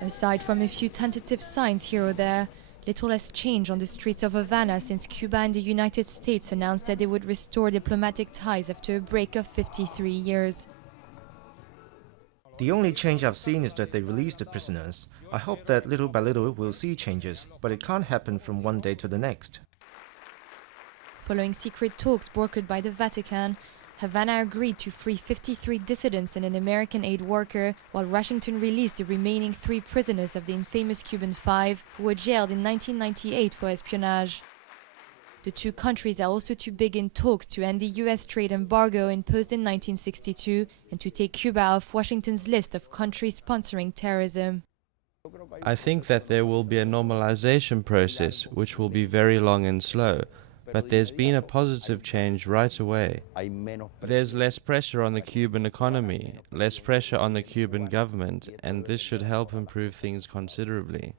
Aside from a few tentative signs here or there, little has changed on the streets of Havana since Cuba and the United States announced that they would restore diplomatic ties after a break of 53 years. The only change I've seen is that they released the prisoners. I hope that little by little we'll see changes, but it can't happen from one day to the next. Following secret talks brokered by the Vatican, Havana agreed to free 53 dissidents and an American aid worker, while Washington released the remaining 3 prisoners of the infamous Cuban Five, who were jailed in 1998 for espionage. The two countries are also to begin talks to end the US trade embargo imposed in 1962 and to take Cuba off Washington's list of countries sponsoring terrorism. I think that there will be a normalization process, which will be very long and slow. But there's been a positive change right away. There's less pressure on the Cuban economy, less pressure on the Cuban government, and this should help improve things considerably.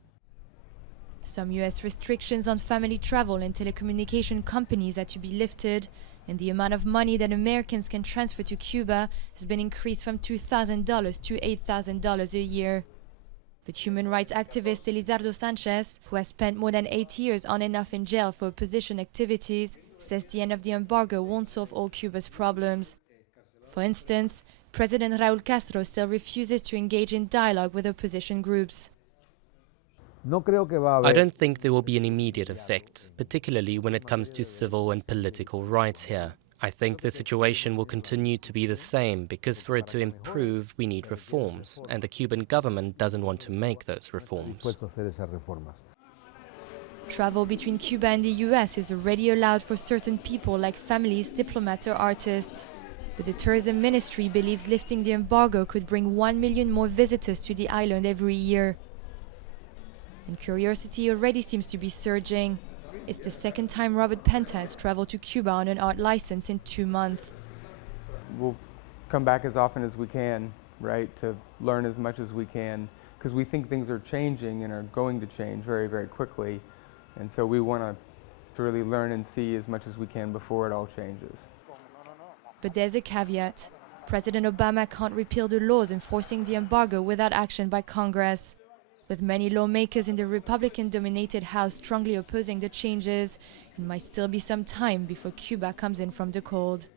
Some US restrictions on family travel and telecommunication companies are to be lifted, and the amount of money that Americans can transfer to Cuba has been increased from $2,000 to $8,000 a year. But human rights activist Elizardo Sanchez, who has spent more than 8 years on and off in jail for opposition activities, says the end of the embargo won't solve all Cuba's problems. For instance, President Raul Castro still refuses to engage in dialogue with opposition groups. I don't think there will be an immediate effect, particularly when it comes to civil and political rights here. I think the situation will continue to be the same because for it to improve, we need reforms, and the Cuban government doesn't want to make those reforms. Travel between Cuba and the US is already allowed for certain people like families, diplomats or artists. But the tourism ministry believes lifting the embargo could bring 1 million more visitors to the island every year. And curiosity already seems to be surging. It's the second time Robert Penta has traveled to Cuba on an art license in 2 months. We'll come back as often as we can, right, to learn as much as we can, because we think things are changing and are going to change very, very quickly. And so we want to really learn and see as much as we can before it all changes. But there's a caveat. President Obama can't repeal the laws enforcing the embargo without action by Congress. With many lawmakers in the Republican-dominated House strongly opposing the changes, it might still be some time before Cuba comes in from the cold.